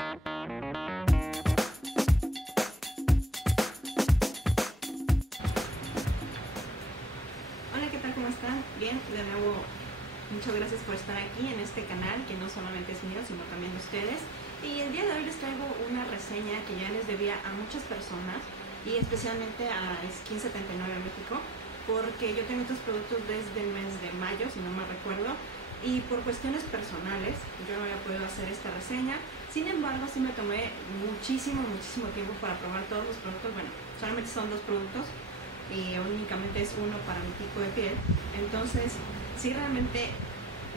Hola, ¿qué tal? ¿Cómo están? Bien, de nuevo, muchas gracias por estar aquí en este canal, que no solamente es mío, sino también de ustedes. Y el día de hoy les traigo una reseña que ya les debía a muchas personas, y especialmente a Skin 79 México, porque yo tengo estos productos desde el mes de mayo, si no me recuerdo, y por cuestiones personales yo no había podido hacer esta reseña. Sin embargo, sí me tomé muchísimo tiempo para probar todos los productos. Bueno, solamente son 2 productos y únicamente es uno para mi tipo de piel. Entonces, sí, realmente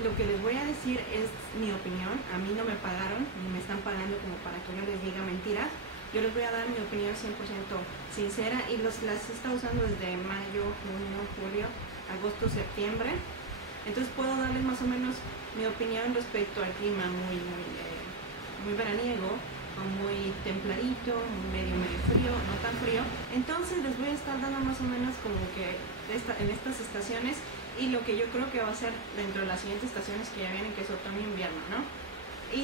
lo que les voy a decir es mi opinión. A mí no me pagaron, ni me están pagando como para que yo les diga mentiras. Yo les voy a dar mi opinión 100% sincera, y las he estado usando desde mayo, junio, julio, agosto, septiembre. Entonces puedo darles más o menos mi opinión respecto al clima muy veraniego, o muy templadito, medio frío, no tan frío. Entonces les voy a estar dando más o menos como que en estas estaciones, y lo que yo creo que va a ser dentro de las siguientes estaciones que ya vienen, que es otoño e invierno, ¿no? Y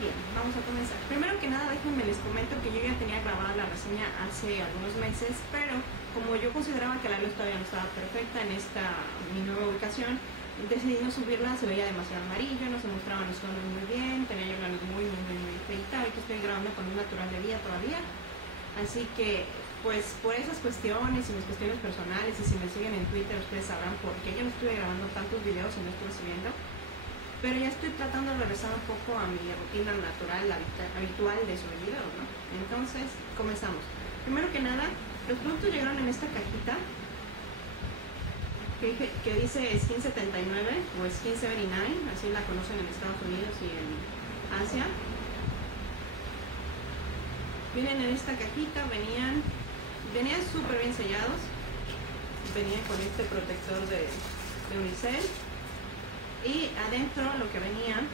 bien, vamos a comenzar. Primero que nada, déjenme les comento que yo ya tenía grabada la reseña hace algunos meses, pero como yo consideraba que la luz todavía no estaba perfecta en mi nueva ubicación, decidí no subirla. Se veía demasiado amarillo, no se mostraban los tonos muy bien, tenía yo la luz muy feita. Ahorita estoy grabando con un natural de día todavía, así que pues por esas cuestiones y mis cuestiones personales, y si me siguen en Twitter ustedes sabrán por qué yo no estuve grabando tantos videos y no estuve subiendo. Pero ya estoy tratando de regresar un poco a mi rutina natural, habitual de subir videos, ¿no? Entonces, comenzamos. Primero que nada, los productos llegaron en esta cajita que dice Skin 79 o Skin 79, así la conocen en Estados Unidos y en Asia. Vienen en esta cajita, venían súper bien sellados, venían con este protector de unicel, y adentro lo que venía,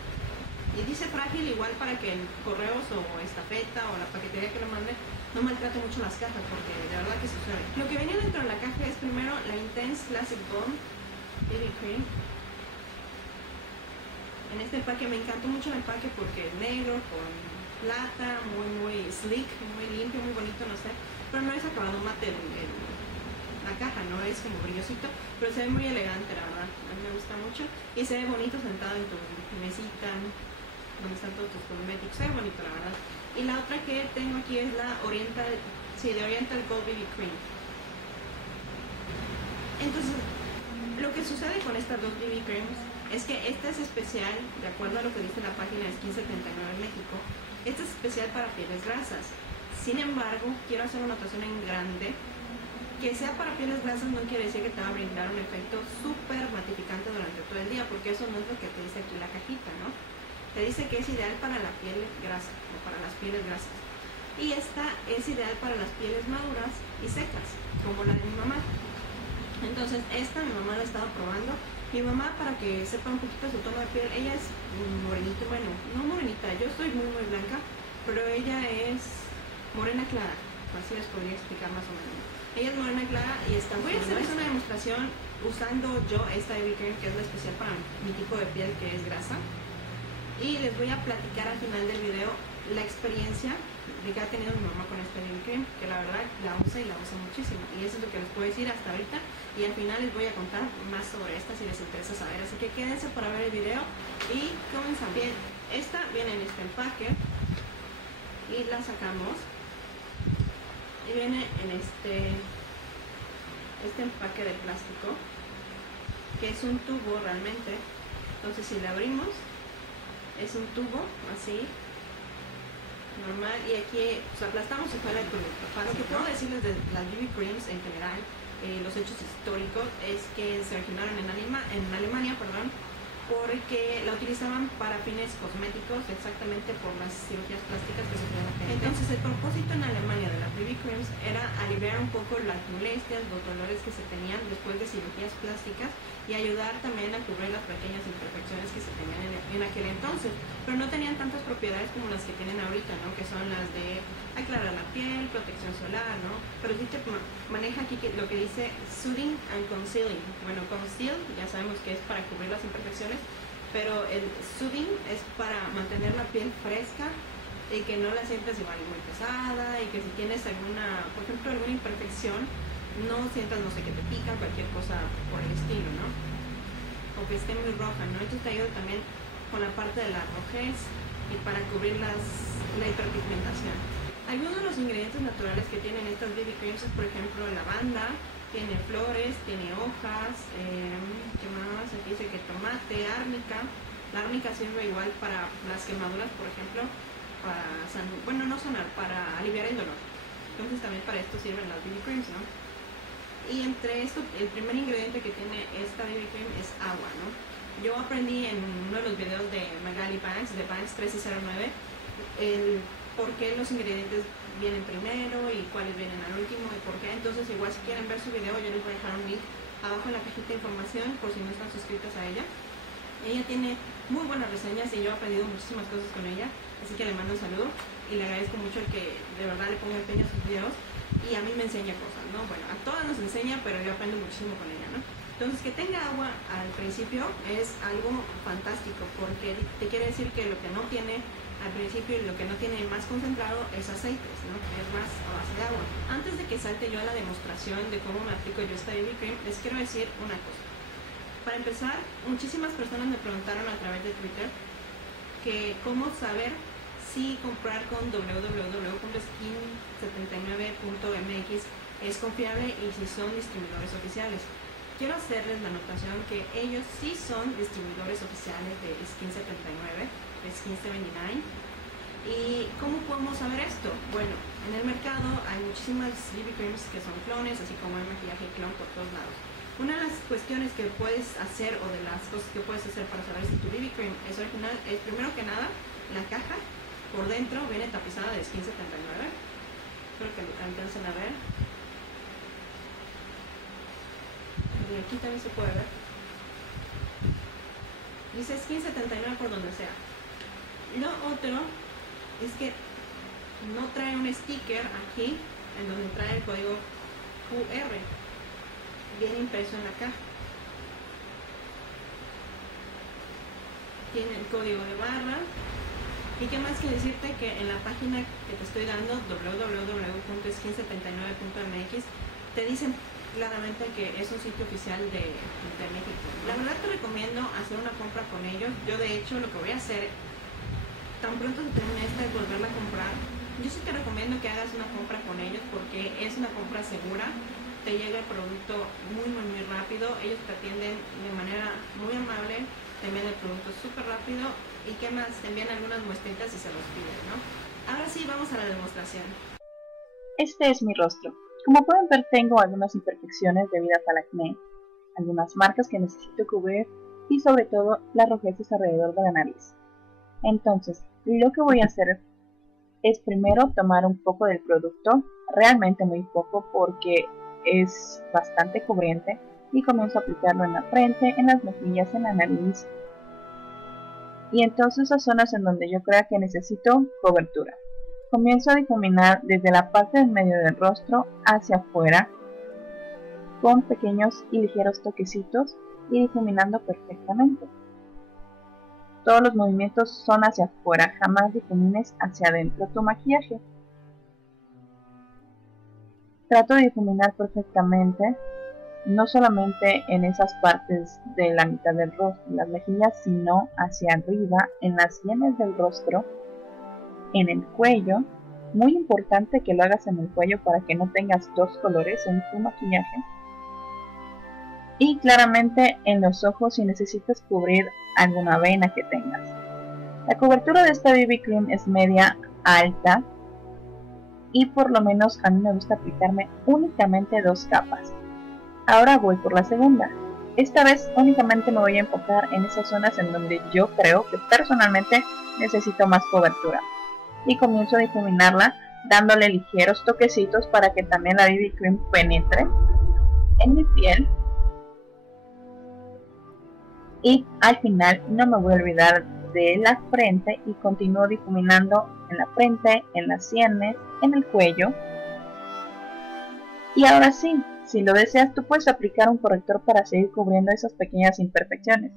y dice frágil, igual para que el correos o estafeta o la paquetería que lo mande no maltrate mucho las cajas, porque de verdad que sucede. Lo que venía dentro de la caja es primero la Intense Classic Bond BB Cream. En este empaque me encantó mucho el empaque porque es negro con plata, muy slick, muy limpio, muy bonito, no sé, pero no es acabado mate la caja, no es como brillosito, pero se ve muy elegante, la verdad. A mí me gusta mucho y se ve bonito sentado en tu mesita donde están todos tus cosméticos. Se ve bonito, la verdad. Y la otra que tengo aquí es la Oriental Gold BB Cream. Entonces, lo que sucede con estas dos BB Creams es que esta es especial, de acuerdo a lo que dice la página de Skin 79 México, esta es especial para pieles grasas. Sin embargo, quiero hacer una anotación en grande: que sea para pieles grasas no quiere decir que te va a brindar un efecto súper matificante durante todo el día, porque eso no es lo que te dice aquí la cajita, ¿no? Te dice que es ideal para la piel grasa, o para las pieles grasas. Y esta es ideal para las pieles maduras y secas, como la de mi mamá. Entonces esta mi mamá la estaba probando. Mi mamá, para que sepa un poquito su tono de piel, ella es morenita, bueno, no morenita, yo estoy muy blanca, pero ella es morena clara, así les podría explicar más o menos. Ella es morena clara y está muy bien. Voy a hacerles una demostración usando yo esta BB Cream, que es la especial para mi tipo de piel, que es grasa, y les voy a platicar al final del video la experiencia de que ha tenido mi mamá con esta BB Cream, que la verdad la usa y la usa muchísimo, y eso es lo que les puedo decir hasta ahorita, y al final les voy a contar más sobre esta si les interesa saber, así que quédense para ver el video y comenzamos. Bien, esta viene en este empaque y la sacamos. Y viene en este empaque de plástico, que es un tubo realmente. Entonces si la abrimos, es un tubo así normal, y aquí pues aplastamos y fuera el producto. Para lo que puedo decirles de las BB Creams en general, los hechos históricos es que se originaron en Alemania, porque la utilizaban para fines cosméticos, exactamente por las cirugías plásticas que sufrió la gente. Entonces el propósito en Alemania de las BB Creams era aliviar un poco las molestias, los dolores que se tenían después de cirugías plásticas, y ayudar también a cubrir las pequeñas imperfecciones que se tenían en aquel entonces, pero no tenían tantas propiedades como las que tienen ahorita, ¿no? Que son las de aclarar la piel, protección solar, ¿no? Pero sí te maneja aquí lo que dice Soothing and Concealing. Bueno, Conceal ya sabemos que es para cubrir las imperfecciones, pero el Soothing es para mantener la piel fresca y que no la sientas igual muy pesada, y que si tienes alguna, por ejemplo, alguna imperfección, no sientas, no sé, que te pica, cualquier cosa por el estilo, ¿no? O que esté muy roja, ¿no? Esto te ayuda también con la parte de la rojez y para cubrir la hiperpigmentación. Algunos de los ingredientes naturales que tienen estas BB creams es, por ejemplo, lavanda, tiene flores, tiene hojas, ¿qué más? Aquí dice que tomate, árnica. La árnica sirve igual para las quemaduras, por ejemplo, para no sanar, para aliviar el dolor. Entonces también para esto sirven las BB creams, ¿no? Y entre esto, el primer ingrediente que tiene esta BB cream es agua, ¿no? Yo aprendí en uno de los videos de Magali Banks, de Banks 1309, el por qué los ingredientes vienen primero y cuáles vienen al último y por qué. Entonces igual si quieren ver su video, yo les voy a dejar un link abajo en la cajita de información por si no están suscritas a ella. Ella tiene muy buenas reseñas y yo he aprendido muchísimas cosas con ella, así que le mando un saludo y le agradezco mucho el que de verdad le ponga empeño a sus videos y a mí me enseña cosas, ¿no? Bueno, a todas nos enseña, pero yo aprendo muchísimo con ella, ¿no? Entonces que tenga agua al principio es algo fantástico porque te quiere decir que lo que no tiene al principio y lo que no tiene más concentrado es aceites, ¿no? Es más a base de agua. Antes de que salte yo a la demostración de cómo me aplico yo esta BB cream, les quiero decir una cosa. Para empezar, muchísimas personas me preguntaron a través de Twitter que cómo saber si comprar con www.skin79.mx es confiable y si son distribuidores oficiales. Quiero hacerles la anotación que ellos sí son distribuidores oficiales de Skin79, de Skin79. ¿Y cómo podemos saber esto? Bueno, en el mercado hay muchísimas BB creams que son clones, así como hay maquillaje clon por todos lados. Una de las cuestiones que puedes hacer o de las cosas que puedes hacer para saber si tu BB cream es original es, primero que nada, la caja por dentro viene tapizada de Skin79. Espero que lo alcancen a ver. Y aquí también se puede ver. Dice Skin79 por donde sea. Lo otro es que no trae un sticker aquí en donde trae el código QR. Viene impreso en la caja. Tiene el código de barra. Y qué más que decirte que en la página que te estoy dando, www.skin79.mx, te dicen claramente que es un sitio oficial de México. La verdad te recomiendo hacer una compra con ellos. Yo de hecho lo que voy a hacer, tan pronto se termine esta, es volverla a comprar. Yo sí te recomiendo que hagas una compra con ellos porque es una compra segura. Te llega el producto muy rápido. Ellos te atienden de manera muy amable, te envían el producto súper rápido. ¿Y qué más? Te envían algunas muestritas y se los piden, ¿no? Ahora sí, vamos a la demostración. Este es mi rostro. Como pueden ver, tengo algunas imperfecciones debidas al acné, algunas marcas que necesito cubrir y sobre todo las rojeces alrededor de la nariz. Entonces, lo que voy a hacer es primero tomar un poco del producto, realmente muy poco porque es bastante cubriente, y comienzo a aplicarlo en la frente, en las mejillas, en la nariz y en todas esas zonas en donde yo crea que necesito cobertura. Comienzo a difuminar desde la parte del medio del rostro hacia afuera con pequeños y ligeros toquecitos y difuminando perfectamente. Todos los movimientos son hacia afuera, jamás difumines hacia adentro tu maquillaje. Trato de difuminar perfectamente, no solamente en esas partes de la mitad del rostro, en las mejillas, sino hacia arriba, en las sienes del rostro, en el cuello. Muy importante que lo hagas en el cuello para que no tengas dos colores en tu maquillaje. Y claramente en los ojos si necesitas cubrir alguna vena que tengas. La cobertura de esta BB cream es media alta y por lo menos a mí me gusta aplicarme únicamente 2 capas. Ahora voy por la segunda. Esta vez únicamente me voy a enfocar en esas zonas en donde yo creo que personalmente necesito más cobertura. Y comienzo a difuminarla dándole ligeros toquecitos para que también la BB cream penetre en mi piel. Y al final no me voy a olvidar de la frente y continúo difuminando en la frente, en las sienes, en el cuello. Y ahora sí, si lo deseas, tú puedes aplicar un corrector para seguir cubriendo esas pequeñas imperfecciones.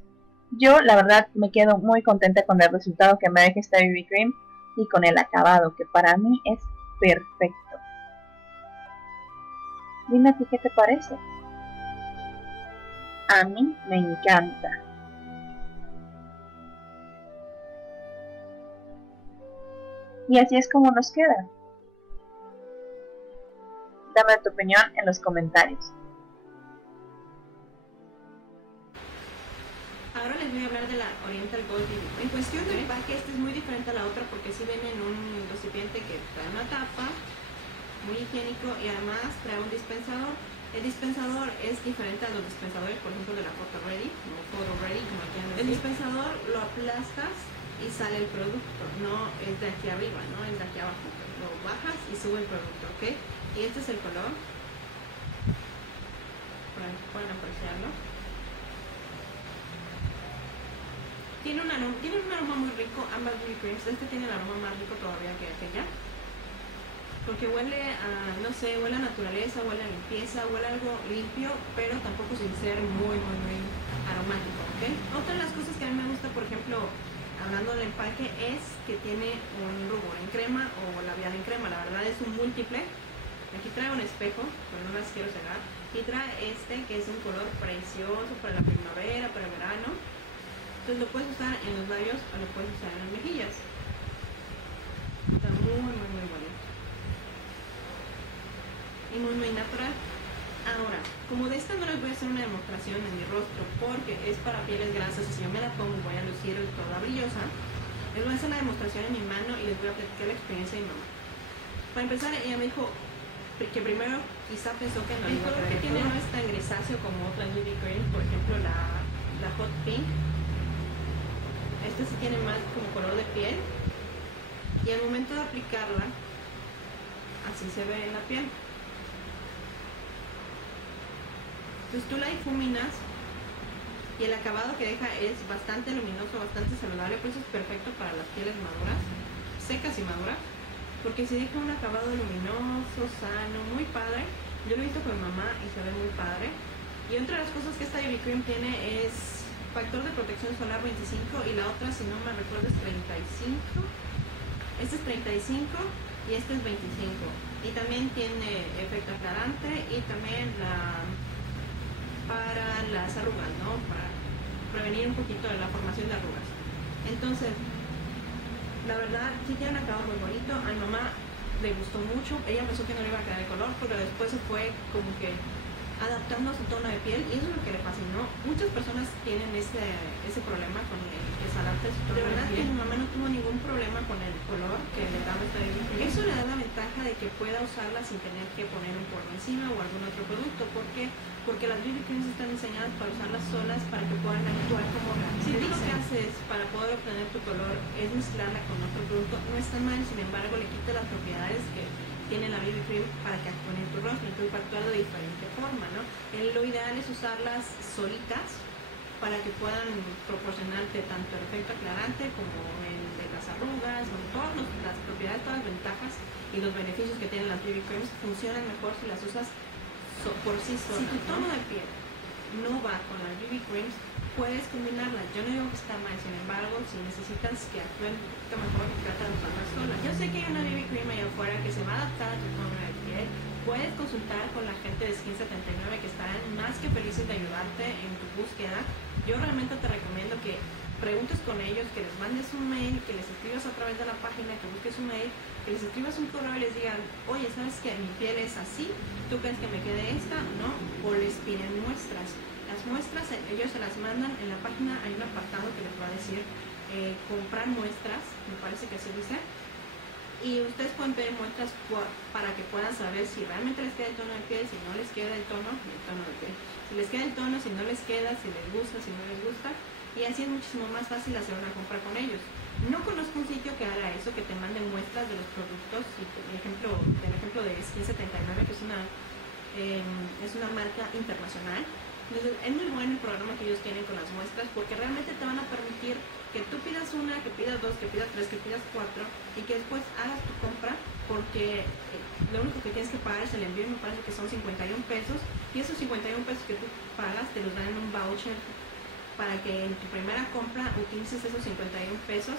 Yo la verdad me quedo muy contenta con el resultado que me deja esta BB cream y con el acabado que para mí es perfecto. Dime a ti qué te parece. A mí me encanta. Y así es como nos queda. Dame tu opinión en los comentarios. Ahora les voy a hablar de la Oriental Gold. En cuestión del empaque, este es muy diferente a la otra porque sí viene en un recipiente que trae una tapa, muy higiénico, y además trae un dispensador. El dispensador es diferente a los dispensadores, por ejemplo, de la Photo Ready, o Photo Ready, como quieran decir. El dispensador lo aplastas y sale el producto, no es de aquí arriba, no es de aquí abajo. Lo bajas y sube el producto, ¿ok? Y este es el color, para que puedan apreciarlo. Tiene un aroma muy rico, ambas BB Creams. Este tiene el aroma más rico todavía que aquella, porque huele a, no sé, huele a naturaleza, huele a limpieza, huele a algo limpio, pero tampoco sin ser muy aromático, ¿ok? Otra de las cosas que a mí me gusta, por ejemplo, hablando del empaque, es que tiene un rubor en crema o labial en crema. La verdad es un múltiple. Aquí trae un espejo, pero no las quiero cegar. Y trae este, que es un color precioso para la primavera, para el verano. Entonces lo puedes usar en los labios o lo puedes usar en las mejillas. Está muy bonito. Y muy natural. Ahora, como de esta no les voy a hacer una demostración en mi rostro porque es para pieles grasas y si yo me la pongo voy a lucir toda brillosa, les voy a hacer la demostración en mi mano y les voy a platicar la experiencia de mi mamá. Para empezar, ella me dijo que primero quizá pensó que no iba a quedar. El color que tiene no es tan grisáceo como otras BB Cream, por ejemplo la Hot Pink. Este sí tiene más como color de piel y al momento de aplicarla así se ve en la piel. Entonces tú la difuminas y el acabado que deja es bastante luminoso, bastante saludable, por eso es perfecto para las pieles maduras, secas y maduras, porque si deja un acabado luminoso, sano, muy padre. Yo lo he visto con mi mamá y se ve muy padre. Y otra de las cosas que esta BB Cream tiene es factor de protección solar 25 y la otra, si no me recuerdo, es 35. Este es 35 y este es 25. Y también tiene efecto aclarante y también para las arrugas, ¿no? Para prevenir un poquito de la formación de arrugas. Entonces, la verdad, sí tiene un acabado muy bonito. A mi mamá le gustó mucho. Ella pensó que no le iba a quedar el color, pero después se fue como que adaptando a su tono de piel y eso es lo que le fascinó. Muchas personas tienen ese problema con el que se adapta a su tono de verdad de piel. Que mi mamá no tuvo ningún problema con el color que le daba esta BB Cream. Eso le da la ventaja de que pueda usarla sin tener que poner un polvo encima o algún otro producto. ¿Por qué? Porque las BB Creams están diseñadas para usarlas solas para que puedan actuar como gas. Si tú lo que haces para poder obtener tu color es mezclarla con otro producto, no está mal, sin embargo le quita las propiedades que tiene la BB Cream para que actúen en tu rostro, entonces para actuar de diferente forma, ¿no? Lo ideal es usarlas solitas para que puedan proporcionarte tanto el efecto aclarante como el de las arrugas, con todas las propiedades, todas las ventajas y los beneficios que tienen las BB Creams funcionan mejor si las usas por sí solas. Si tu tono de piel no va con las BB Creams, puedes combinarlas. Yo no digo que está mal, sin embargo, si necesitas que actúen un poquito mejor, trata de usarlas solas. Yo sé que hay una BB Cream allá afuera que se va a adaptar a tu tono de piel. Puedes consultar con la gente de Skin 79 que estarán más que felices de ayudarte en tu búsqueda. Yo realmente te recomiendo que preguntes con ellos, que les mandes un mail, que les escribas a través de la página, que busques un mail, que les escribas un correo y les digan, oye, ¿sabes que mi piel es así? ¿Tú crees que me quede esta? ¿No? O les piden muestras. Las muestras ellos se las mandan en la página, hay un apartado que les va a decir comprar muestras, me parece que se dice, y ustedes pueden pedir muestras para que puedan saber si realmente les queda el tono de piel, si no les queda el tono de piel, si les queda el tono, si no les queda, si les gusta, si no les gusta, y así es muchísimo más fácil hacer una compra con ellos. No conozco un sitio que haga eso, que te mande muestras de los productos, y el ejemplo de Skin 79, que es una marca internacional. Entonces, es muy bueno el programa que ellos tienen con las muestras porque realmente te van a permitir que tú pidas una, que pidas dos, que pidas tres, que pidas cuatro y que después hagas tu compra porque lo único que tienes que pagar es el envío, me parece que son 51 pesos y esos 51 pesos que tú pagas te los dan en un voucher para que en tu primera compra utilices esos 51 pesos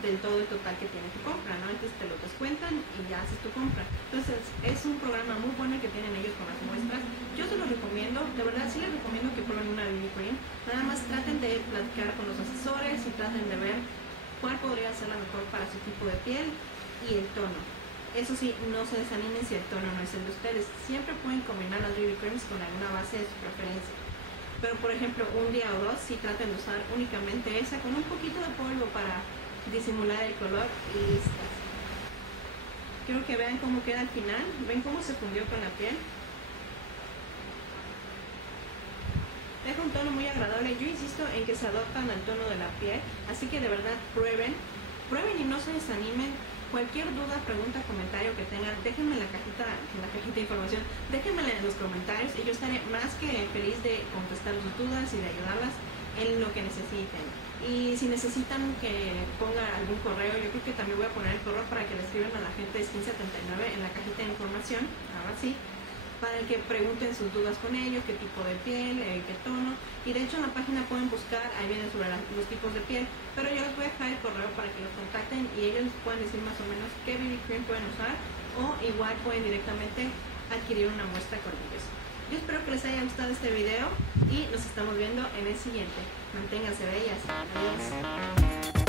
del todo el total que tiene tu compra, ¿no? Entonces te lo descuentan y ya haces tu compra. Entonces es un programa muy bueno que tienen ellos con las muestras. Yo se los recomiendo, de verdad sí les recomiendo que prueben una BB Cream. Nada más traten de platicar con los asesores y traten de ver cuál podría ser la mejor para su tipo de piel y el tono. Eso sí, no se desanimen si el tono no es el de ustedes. Siempre pueden combinar las BB Creams con alguna base de su preferencia. Pero por ejemplo, un día o dos sí traten de usar únicamente esa con un poquito de polvo para disimular el color y listas. Quiero que vean cómo queda al final. ¿Ven cómo se fundió con la piel? Deja un tono muy agradable. Yo insisto en que se adaptan al tono de la piel, así que de verdad prueben y no se desanimen. Cualquier duda, pregunta, comentario que tengan, déjenme en la cajita de información, déjenmela en los comentarios y yo estaré más que feliz de contestar sus dudas y de ayudarlas en lo que necesiten. Y si necesitan que ponga algún correo, yo creo que también voy a poner el correo para que le escriban a la gente de Skin79 en la cajita de información, ahora sí, para que pregunten sus dudas con ellos, qué tipo de piel, qué tono. Y de hecho en la página pueden buscar, ahí viene sobre los tipos de piel, pero yo les voy a dejar el correo para que los contacten y ellos les puedan decir más o menos qué BB Cream pueden usar, o igual pueden directamente adquirir una muestra con ellos. Yo espero que les haya gustado este video y nos estamos viendo en el siguiente. Manténganse bellas. Adiós.